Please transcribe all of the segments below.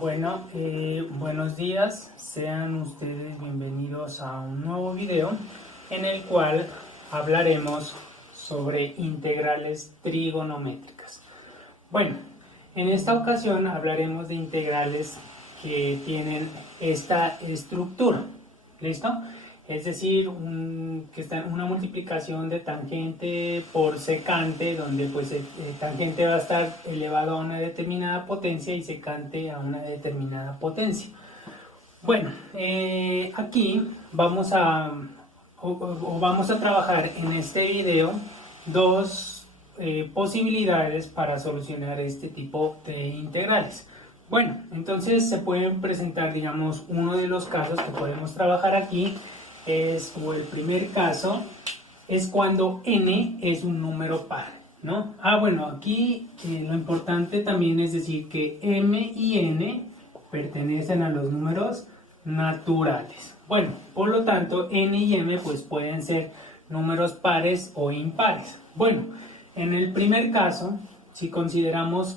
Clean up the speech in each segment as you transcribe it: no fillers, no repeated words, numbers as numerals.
Bueno, buenos días, sean ustedes bienvenidos a un nuevo video en el cual hablaremos sobre integrales trigonométricas. Bueno, en esta ocasión hablaremos de integrales que tienen esta estructura, ¿listo? Es decir, que está una multiplicación de tangente por secante, donde pues tangente va a estar elevado a una determinada potencia y secante a una determinada potencia. Bueno, aquí vamos a trabajar en este video dos posibilidades para solucionar este tipo de integrales. Bueno, entonces se pueden presentar, digamos, uno de los casos que podemos trabajar aquí o el primer caso es cuando n es un número par, ¿no? Bueno, aquí lo importante también es decir que m y n pertenecen a los números naturales. Bueno, por lo tanto, n y m pues pueden ser números pares o impares. Bueno, en el primer caso, si consideramos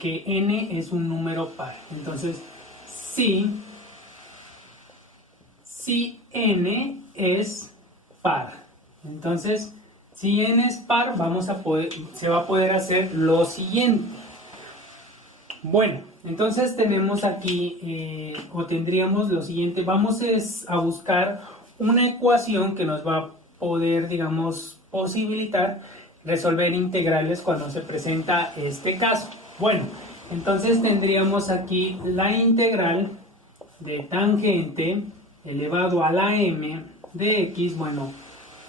que n es un número par, entonces si n es par, entonces si n es par se va a poder hacer lo siguiente. Bueno, entonces tenemos aquí tendríamos lo siguiente. Vamos a buscar una ecuación que nos va a poder, digamos, posibilitar resolver integrales cuando se presenta este caso. Bueno, entonces tendríamos aquí la integral de tangente elevado a la m de x, bueno,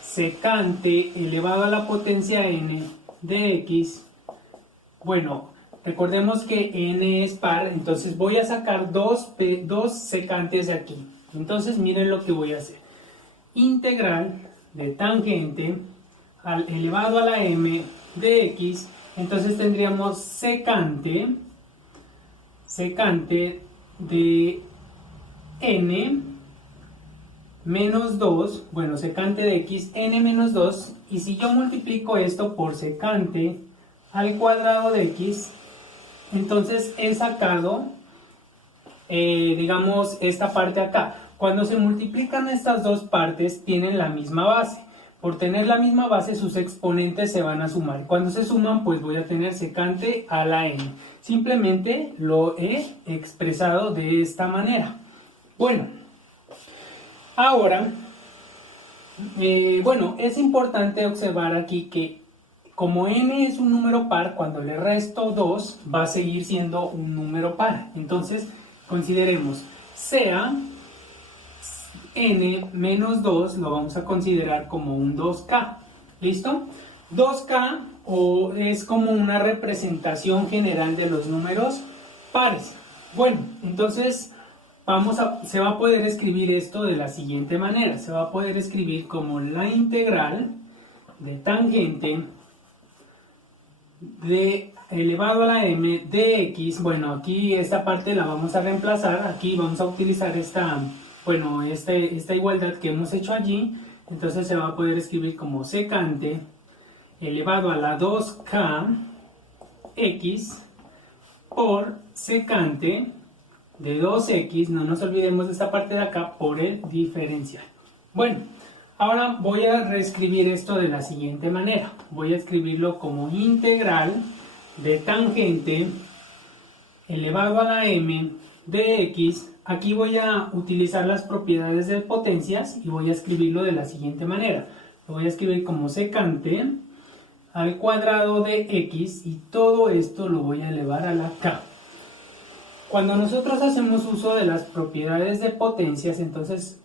secante elevado a la potencia n de x. Bueno, recordemos que n es par, entonces voy a sacar dos secantes de aquí. Entonces miren lo que voy a hacer. Integral de tangente elevado a la m de x, entonces tendríamos secante de n menos 2, bueno, secante de x, n menos 2, y si yo multiplico esto por secante al cuadrado de x, entonces he sacado, digamos, esta parte acá. Cuando se multiplican estas dos partes, tienen la misma base. Por tener la misma base, sus exponentes se van a sumar. Cuando se suman, pues voy a tener secante a la n. Simplemente lo he expresado de esta manera. Bueno, ahora, bueno, es importante observar aquí que como n es un número par, cuando le resto 2 va a seguir siendo un número par. Entonces, consideremos, sea n menos 2, lo vamos a considerar como un 2k. ¿Listo? 2k es como una representación general de los números pares. Bueno, entonces se va a poder escribir esto de la siguiente manera. Se va a poder escribir como la integral de tangente de elevado a la m de x. Bueno, aquí esta parte la vamos a reemplazar. Aquí vamos a utilizar esta igualdad que hemos hecho allí. Entonces se va a poder escribir como secante elevado a la 2k x por secante de 2x, no nos olvidemos de esta parte de acá, por el diferencial. Bueno, ahora voy a reescribir esto de la siguiente manera. Voy a escribirlo como integral de tangente elevado a la m de x. Aquí voy a utilizar las propiedades de potencias y voy a escribirlo de la siguiente manera. Lo voy a escribir como secante al cuadrado de x y todo esto lo voy a elevar a la k. Cuando nosotros hacemos uso de las propiedades de potencias, entonces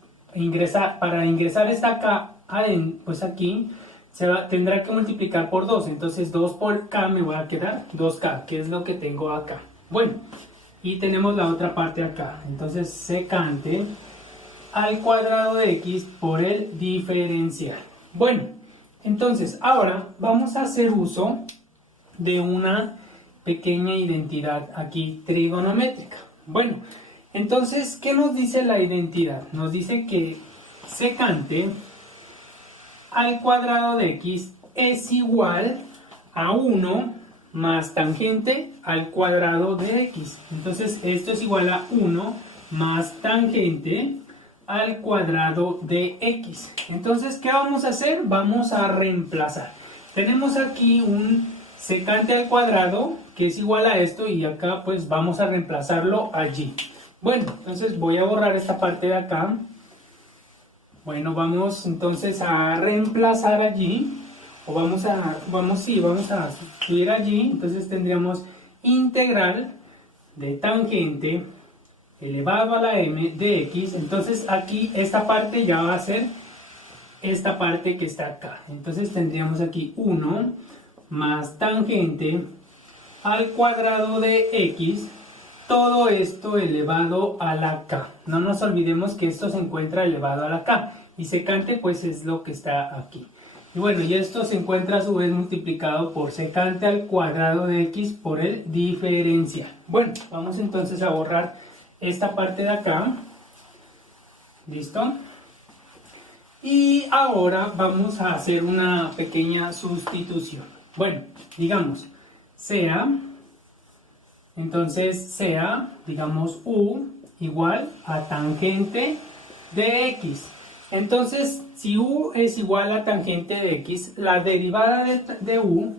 para ingresar esta k, pues aquí tendrá que multiplicar por 2. Entonces 2 por k me va a quedar 2k, que es lo que tengo acá. Bueno, y tenemos la otra parte acá. Entonces secante al cuadrado de x por el diferencial. Bueno, entonces ahora vamos a hacer uso de una pequeña identidad aquí trigonométrica. Bueno, entonces, ¿qué nos dice la identidad? Nos dice que secante al cuadrado de x es igual a 1 más tangente al cuadrado de x. Entonces esto es igual a 1 más tangente al cuadrado de x. Entonces, ¿qué vamos a hacer? Vamos a reemplazar. Tenemos aquí un secante al cuadrado que es igual a esto y acá pues vamos a reemplazarlo allí. Bueno, entonces voy a borrar esta parte de acá. Bueno, vamos entonces a reemplazar allí. O vamos a sustituir allí. Entonces tendríamos integral de tangente elevado a la m de x. Entonces aquí esta parte ya va a ser esta parte que está acá. Entonces tendríamos aquí 1 más tangente al cuadrado de x, todo esto elevado a la k. No nos olvidemos que esto se encuentra elevado a la k y secante pues es lo que está aquí. Y bueno, y esto se encuentra a su vez multiplicado por secante al cuadrado de x por el diferencial. Bueno, vamos entonces a borrar esta parte de acá. ¿Listo? Y ahora vamos a hacer una pequeña sustitución. Bueno, digamos, digamos, u igual a tangente de x. Entonces, si u es igual a tangente de x, la derivada de u,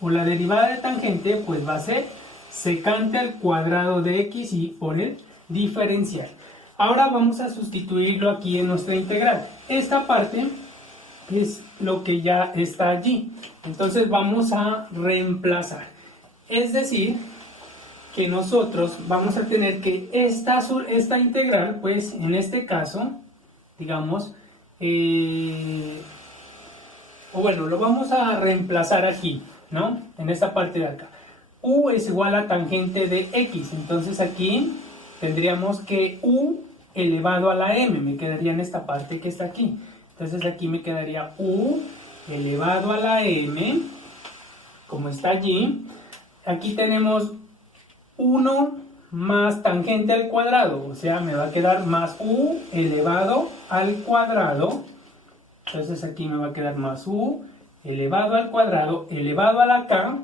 o la derivada de tangente, pues va a ser secante al cuadrado de x y por el diferencial. Ahora vamos a sustituirlo aquí en nuestra integral. Esta parte es lo que ya está allí. Entonces vamos a reemplazar. Es decir, que nosotros vamos a tener que esta integral, pues en este caso, digamos, o bueno, lo vamos a reemplazar aquí, ¿no? En esta parte de acá. U es igual a tangente de x. Entonces aquí tendríamos que u elevado a la m, me quedaría en esta parte que está aquí. Entonces aquí me quedaría u elevado a la m, como está allí. Aquí tenemos 1 más tangente al cuadrado, o sea, me va a quedar más u elevado al cuadrado. Entonces aquí me va a quedar más u elevado al cuadrado, elevado a la k.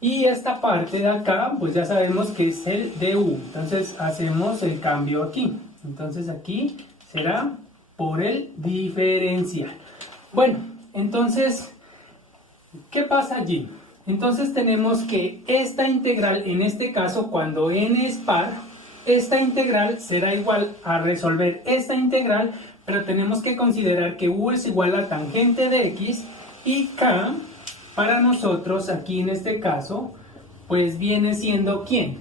Y esta parte de acá, pues ya sabemos que es el du. Entonces hacemos el cambio aquí. Entonces aquí será por el diferencial. Bueno, entonces, ¿qué pasa allí? Entonces tenemos que esta integral, en este caso, cuando n es par, esta integral será igual a resolver esta integral, pero tenemos que considerar que u es igual a tangente de x y k, para nosotros aquí en este caso, pues viene siendo ¿quién?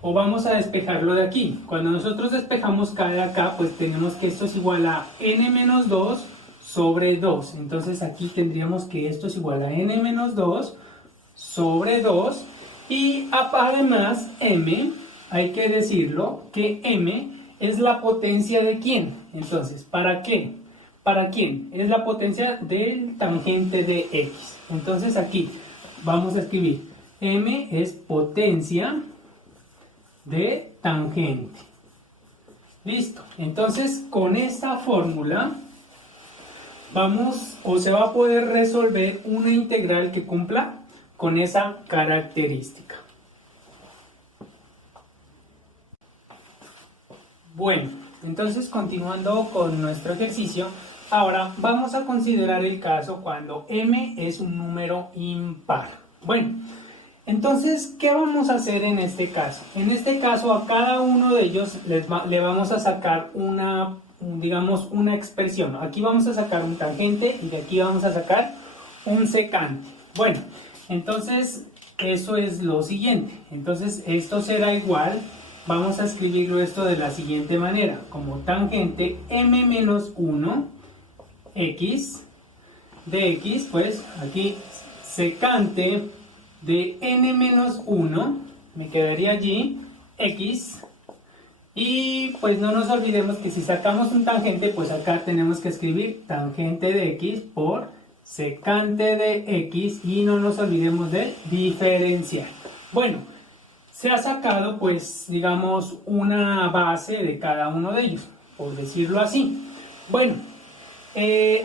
O vamos a despejarlo de aquí. Cuando nosotros despejamos k de acá, pues tenemos que esto es igual a n menos 2 sobre 2. Entonces aquí tendríamos que esto es igual a n menos 2 sobre 2. Y además m, hay que decirlo, que m es la potencia de ¿quién? Entonces, ¿para qué? ¿Para quién? Es la potencia del tangente de x. Entonces aquí vamos a escribir m es potencia de tangente. Listo. Entonces con esta fórmula se va a poder resolver una integral que cumpla con esa característica. Bueno, entonces continuando con nuestro ejercicio, ahora vamos a considerar el caso cuando m es un número impar. Bueno, entonces, ¿qué vamos a hacer en este caso? En este caso, a cada uno de ellos le vamos a sacar digamos, una expresión. Aquí vamos a sacar un tangente y de aquí vamos a sacar un secante. Bueno, entonces, eso es lo siguiente. Entonces, esto será igual. Vamos a escribirlo esto de la siguiente manera, como tangente m menos 1 x de x, pues aquí secante de n menos 1, me quedaría allí x, y pues no nos olvidemos que si sacamos un tangente, pues acá tenemos que escribir tangente de x por secante de x, y no nos olvidemos del diferencial. Bueno, se ha sacado pues digamos una base de cada uno de ellos, por decirlo así. Bueno,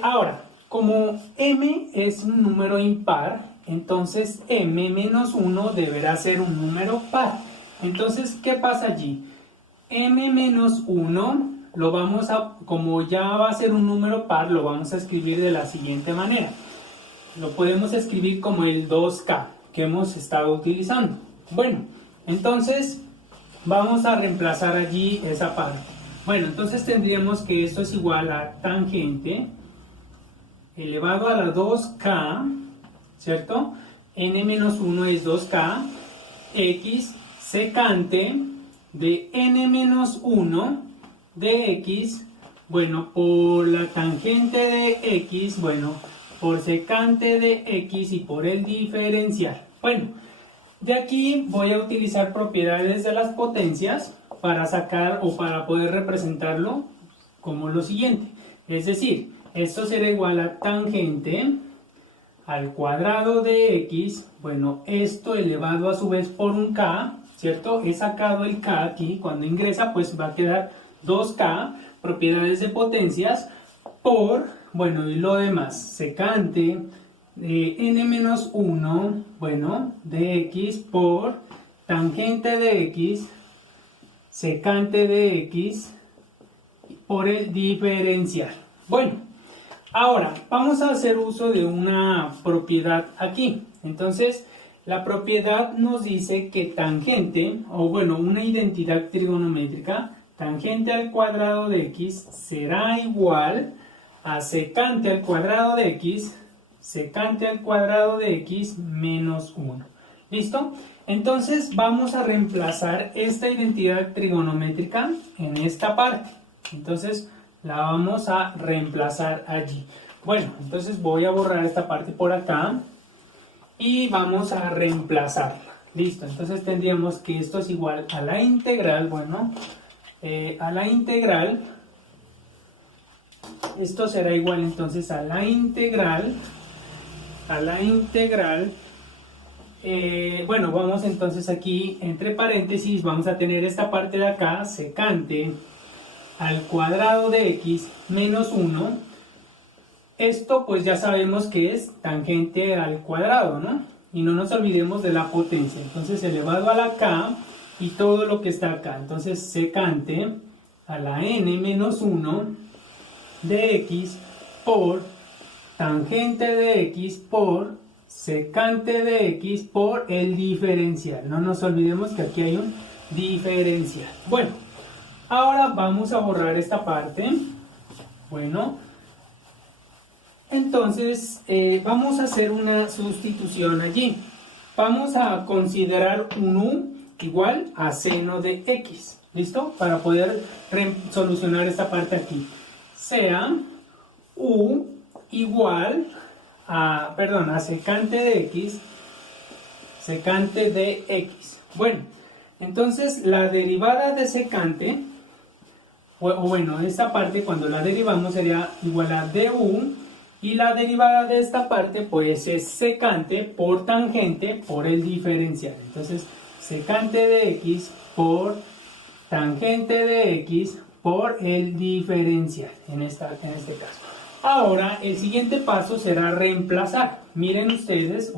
ahora como m es un número impar, entonces m menos 1 deberá ser un número par. Entonces, ¿qué pasa allí? M menos 1 lo vamos a, como ya va a ser un número par, lo vamos a escribir de la siguiente manera. Lo podemos escribir como el 2k que hemos estado utilizando. Bueno, entonces vamos a reemplazar allí esa parte. Bueno, entonces tendríamos que esto es igual a tangente elevado a la 2k, ¿cierto? N menos 1 es 2k, x secante de n menos 1 de x, bueno, por la tangente de x, bueno, por secante de x y por el diferencial. Bueno, de aquí voy a utilizar propiedades de las potencias para sacar o para poder representarlo como lo siguiente. Es decir, esto será igual a tangente al cuadrado de x, bueno, esto elevado a su vez por un k, ¿cierto? He sacado el k aquí, cuando ingresa pues va a quedar 2k, propiedades de potencias, por, bueno, y lo demás, secante de n menos 1, bueno, de x por tangente de x, secante de x, por el diferencial. Bueno, ahora vamos a hacer uso de una propiedad aquí. Entonces, la propiedad nos dice que tangente, o bueno, una identidad trigonométrica, tangente al cuadrado de x será igual a secante al cuadrado de x, secante al cuadrado de x menos 1. ¿Listo? Entonces vamos a reemplazar esta identidad trigonométrica en esta parte. Entonces la vamos a reemplazar allí. Bueno, entonces voy a borrar esta parte por acá y vamos a reemplazarla. Listo, entonces tendríamos que esto es igual a la integral, bueno, a la integral, esto será igual entonces a la integral, bueno, vamos entonces aquí entre paréntesis, vamos a tener esta parte de acá, secante al cuadrado de x menos 1, esto pues ya sabemos que es tangente al cuadrado, ¿no? Y no nos olvidemos de la potencia, entonces elevado a la k y todo lo que está acá, entonces secante a la n menos 1 de x por tangente de x por secante de x por el diferencial. No nos olvidemos que aquí hay un diferencial. Bueno, ahora vamos a borrar esta parte. Bueno, entonces vamos a hacer una sustitución allí. Vamos a considerar un u igual a seno de x. ¿Listo? Para poder solucionar esta parte aquí. Sea u igual a, a secante de x. Bueno, entonces la derivada de secante, o bueno, esta parte cuando la derivamos sería igual a du, y la derivada de esta parte pues es secante por tangente por el diferencial. Entonces, secante de x por tangente de x por el diferencial en este caso. Ahora, el siguiente paso será reemplazar. Miren ustedes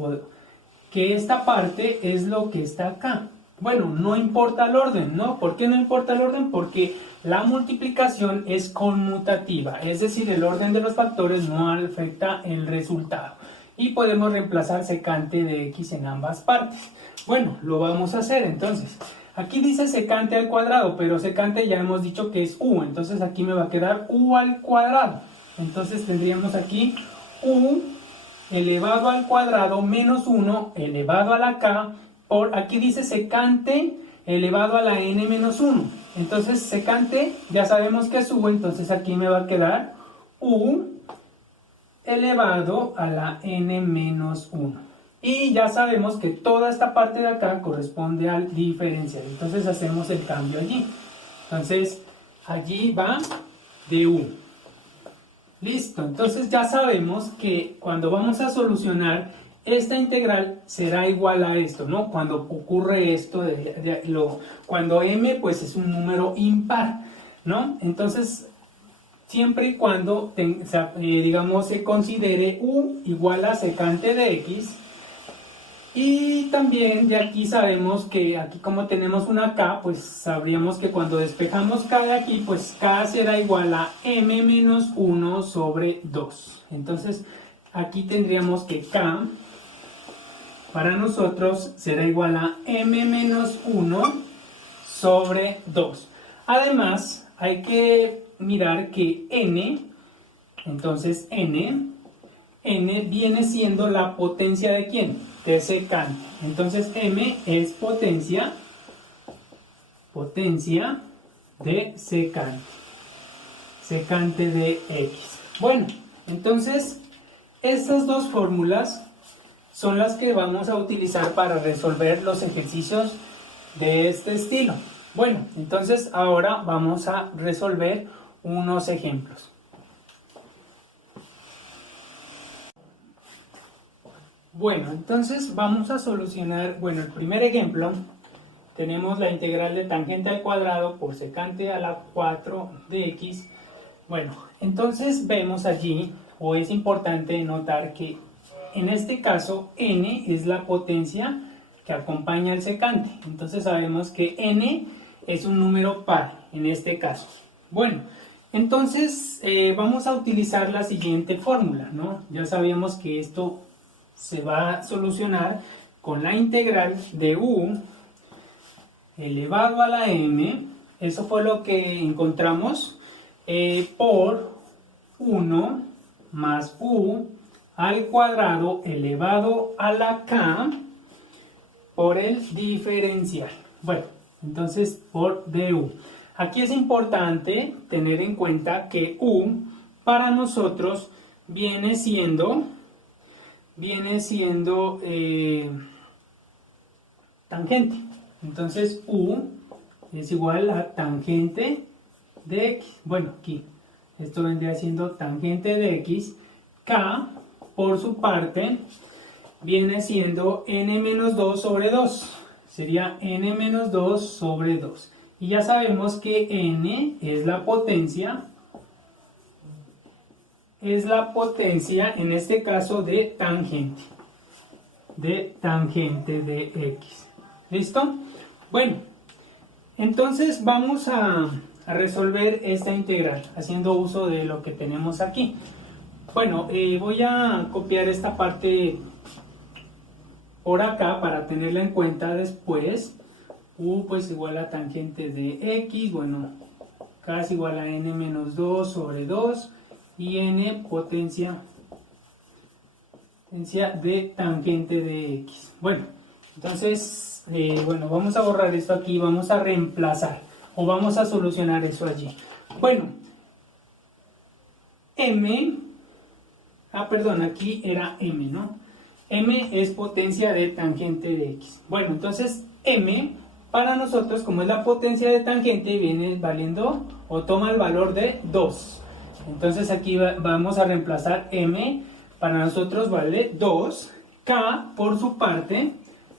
que esta parte es lo que está acá. Bueno, no importa el orden, ¿no? ¿Por qué no importa el orden? Porque la multiplicación es conmutativa, es decir, el orden de los factores no afecta el resultado. Y podemos reemplazar secante de x en ambas partes. Bueno, lo vamos a hacer entonces. Aquí dice secante al cuadrado, pero secante ya hemos dicho que es u, entonces aquí me va a quedar u al cuadrado. Entonces tendríamos aquí u elevado al cuadrado menos 1 elevado a la k por, aquí dice secante elevado a la n menos 1. Entonces secante ya sabemos que es u, entonces aquí me va a quedar u elevado a la n menos 1. Y ya sabemos que toda esta parte de acá corresponde al diferencial. Entonces hacemos el cambio allí. Entonces allí va du. Listo, entonces ya sabemos que cuando vamos a solucionar esta integral será igual a esto, ¿no? Cuando ocurre esto, cuando m pues es un número impar, ¿no? Entonces, siempre y cuando, digamos, se considere u igual a secante de x, Y también de aquí sabemos que aquí como tenemos una K, pues sabríamos que cuando despejamos K de aquí, pues K será igual a M menos 1 sobre 2. Entonces aquí tendríamos que K para nosotros será igual a M menos 1 sobre 2. Además hay que mirar que N, entonces N viene siendo la potencia de ¿quién? De secante. Entonces M es potencia de secante de X. Bueno, entonces estas dos fórmulas son las que vamos a utilizar para resolver los ejercicios de este estilo. Bueno, entonces ahora vamos a resolver unos ejemplos. Bueno, entonces vamos a solucionar, bueno, el primer ejemplo, tenemos la integral de tangente al cuadrado por secante a la 4 de x. Bueno, entonces vemos allí, o es importante notar que en este caso n es la potencia que acompaña al secante. Entonces sabemos que n es un número par en este caso. Bueno, entonces vamos a utilizar la siguiente fórmula, ¿no? Ya sabíamos que esto se va a solucionar con la integral de u elevado a la m, eso fue lo que encontramos, por 1 más u al cuadrado elevado a la k por el diferencial. Bueno, entonces por du. Aquí es importante tener en cuenta que u para nosotros viene siendo tangente. Entonces u es igual a tangente de x. Bueno, aquí esto vendría siendo tangente de x. K por su parte viene siendo n menos 2 sobre 2. Sería n menos 2 sobre 2. Y ya sabemos que n es la potencia en este caso de tangente de x. ¿Listo? Bueno, entonces vamos a resolver esta integral haciendo uso de lo que tenemos aquí. Bueno, voy a copiar esta parte por acá para tenerla en cuenta después. U pues igual a tangente de x, bueno, k es igual a n menos 2 sobre 2 y n potencia de tangente de x. Bueno, entonces, bueno, vamos a borrar esto aquí, vamos a reemplazar o vamos a solucionar eso allí. Bueno, aquí era m, ¿no? M es potencia de tangente de x. Bueno, entonces m para nosotros, como es la potencia de tangente, viene valiendo o toma el valor de 2. Entonces aquí vamos a reemplazar m, para nosotros vale 2. K por su parte,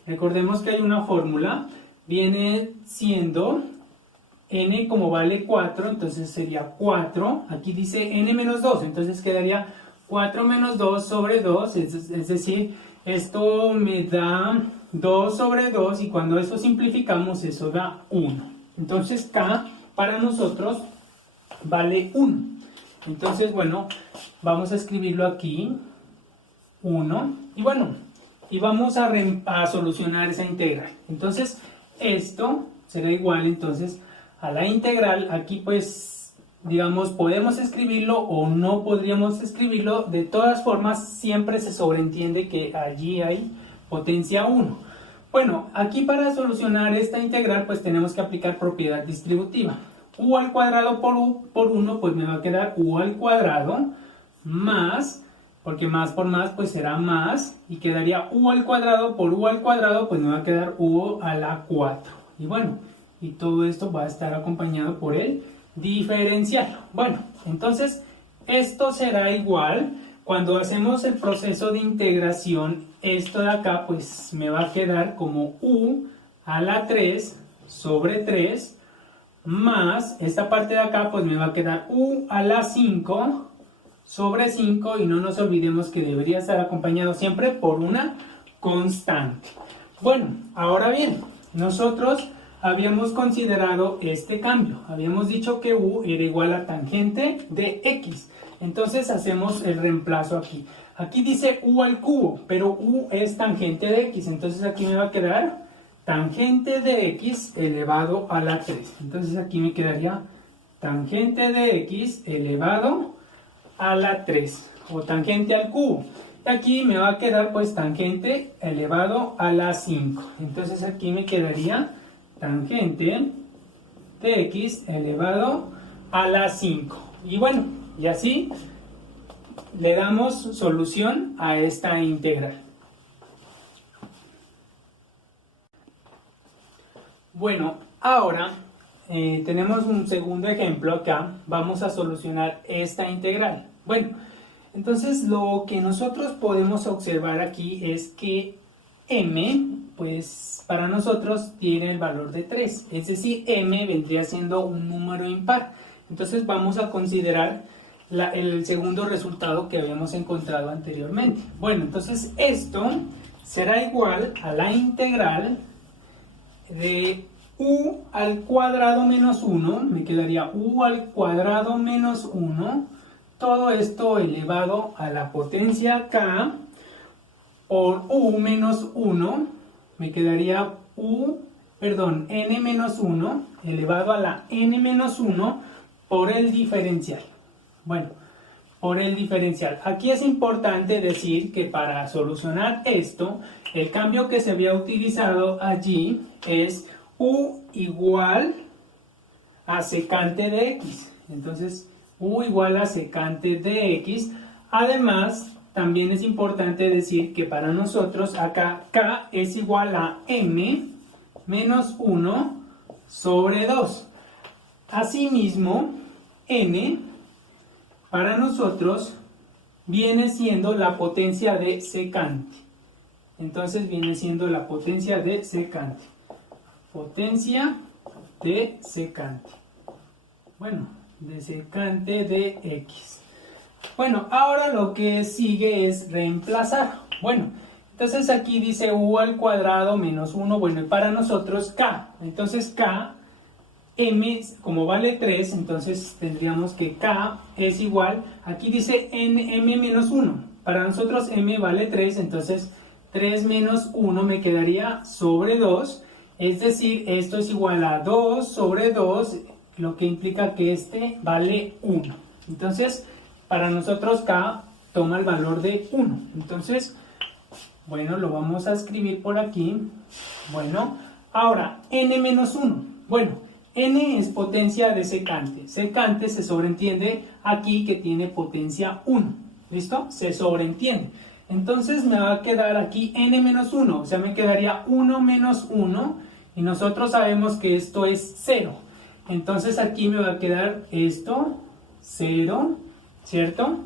recordemos que hay una fórmula, viene siendo n como vale 4, entonces sería 4. Aquí dice n menos 2, entonces quedaría 4 menos 2 sobre 2, es decir, esto me da 2 sobre 2 y cuando eso simplificamos eso da 1. Entonces k para nosotros vale 1. Entonces, bueno, vamos a escribirlo aquí, 1, y bueno, y vamos a solucionar esa integral. Entonces, esto será igual entonces a la integral. Aquí pues, digamos, podemos escribirlo o no podríamos escribirlo. De todas formas, siempre se sobreentiende que allí hay potencia 1. Bueno, aquí para solucionar esta integral pues tenemos que aplicar propiedad distributiva. U al cuadrado por 1 pues me va a quedar u al cuadrado más, porque más por más pues será más, y quedaría u al cuadrado por u al cuadrado pues me va a quedar u a la 4. Y bueno, y todo esto va a estar acompañado por el diferencial. Bueno, entonces esto será igual. Cuando hacemos el proceso de integración, esto de acá pues me va a quedar como u a la 3 sobre 3 más esta parte de acá pues me va a quedar u a la 5 sobre 5, y no nos olvidemos que debería estar acompañado siempre por una constante. Bueno, ahora bien, nosotros habíamos considerado este cambio. Habíamos dicho que u era igual a tangente de x. Entonces hacemos el reemplazo aquí. Aquí dice u al cubo, pero u es tangente de x. Entonces aquí me va a quedar tangente de x elevado a la 3. Entonces aquí me quedaría tangente de x elevado a la 3. O tangente al cubo. Y aquí me va a quedar pues tangente elevado a la 5. Entonces aquí me quedaría tangente de x elevado a la 5. Y bueno, y así le damos solución a esta integral. Bueno, ahora tenemos un segundo ejemplo acá. Vamos a solucionar esta integral. Bueno, entonces lo que nosotros podemos observar aquí es que m, pues para nosotros tiene el valor de 3. Es decir, m vendría siendo un número impar. Entonces vamos a considerar el segundo resultado que habíamos encontrado anteriormente. Bueno, entonces esto será igual a la integral de u al cuadrado menos 1. Me quedaría u al cuadrado menos 1. Todo esto elevado a la potencia k por u menos 1. Me quedaría n menos 1 elevado a la n menos 1 por el diferencial. Bueno, por el diferencial. Aquí es importante decir que para solucionar esto, el cambio que se había utilizado allí es u igual a secante de x. Entonces, u igual a secante de x. Además, también es importante decir que para nosotros acá k es igual a m menos 1 sobre 2. Asimismo, n para nosotros viene siendo la potencia de secante. Entonces viene siendo la potencia de secante. Potencia de secante. Bueno, de secante de x. Bueno, ahora lo que sigue es reemplazar. Bueno, entonces aquí dice u al cuadrado menos 1. Bueno, y para nosotros k. Entonces k, m, como vale 3, entonces tendríamos que k es igual. Aquí dice m menos 1. Para nosotros m vale 3, entonces 3 menos 1 me quedaría sobre 2. Es decir, esto es igual a 2 sobre 2, lo que implica que este vale 1. Entonces, para nosotros k toma el valor de 1. Entonces, bueno, lo vamos a escribir por aquí. Bueno, ahora, n menos 1. Bueno, n es potencia de secante. Secante se sobreentiende aquí que tiene potencia 1. ¿Listo? Se sobreentiende. Entonces me va a quedar aquí n menos 1. O sea, me quedaría 1 menos 1. Y nosotros sabemos que esto es 0. Entonces aquí me va a quedar esto, 0. ¿Cierto?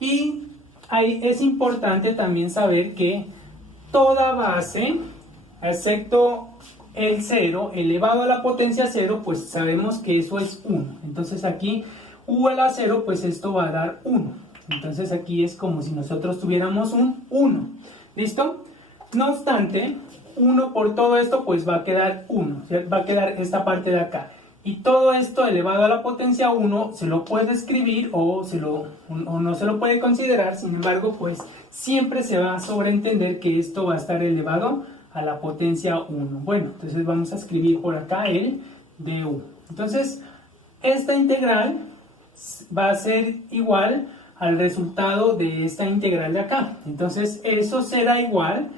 Y ahí es importante también saber que toda base, excepto el 0 elevado a la potencia 0, pues sabemos que eso es 1. Entonces aquí u a la 0, pues esto va a dar 1. Entonces aquí es como si nosotros tuviéramos un 1. ¿Listo? No obstante, 1 por todo esto, pues va a quedar 1. Va a quedar esta parte de acá. Y todo esto elevado a la potencia 1 se lo puede escribir o no se lo puede considerar. Sin embargo, pues siempre se va a sobreentender que esto va a estar elevado a la potencia 1. Bueno, entonces vamos a escribir por acá el du. Entonces, esta integral va a ser igual al resultado de esta integral de acá. Entonces, eso será igual.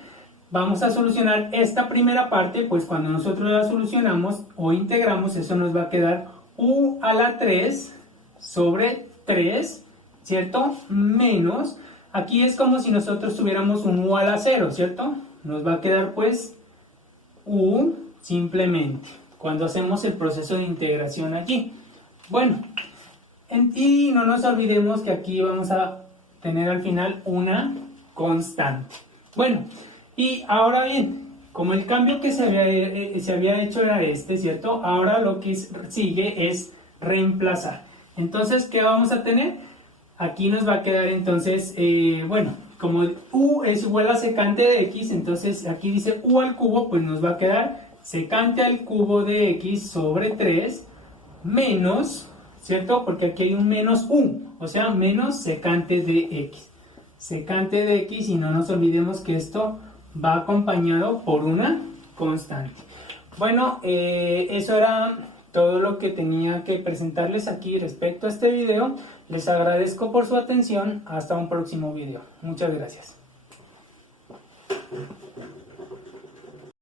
Vamos a solucionar esta primera parte, pues cuando nosotros la solucionamos o integramos, eso nos va a quedar u a la 3 sobre 3, ¿cierto? Menos, aquí es como si nosotros tuviéramos un u a la 0, ¿cierto? Nos va a quedar pues u simplemente, cuando hacemos el proceso de integración allí. Bueno, y no nos olvidemos que aquí vamos a tener al final una constante. Bueno, y ahora bien, como el cambio que se había hecho era este, ¿cierto? Ahora lo que sigue es reemplazar. Entonces, ¿qué vamos a tener? Aquí nos va a quedar entonces, bueno, como u es igual a secante de x, entonces aquí dice u al cubo, pues nos va a quedar secante al cubo de x sobre 3 menos, ¿cierto? Porque aquí hay un menos u, o sea, menos secante de x. Secante de x, y no nos olvidemos que esto va acompañado por una constante. Bueno, eso era todo lo que tenía que presentarles aquí respecto a este video. Les agradezco por su atención. Hasta un próximo video. Muchas gracias.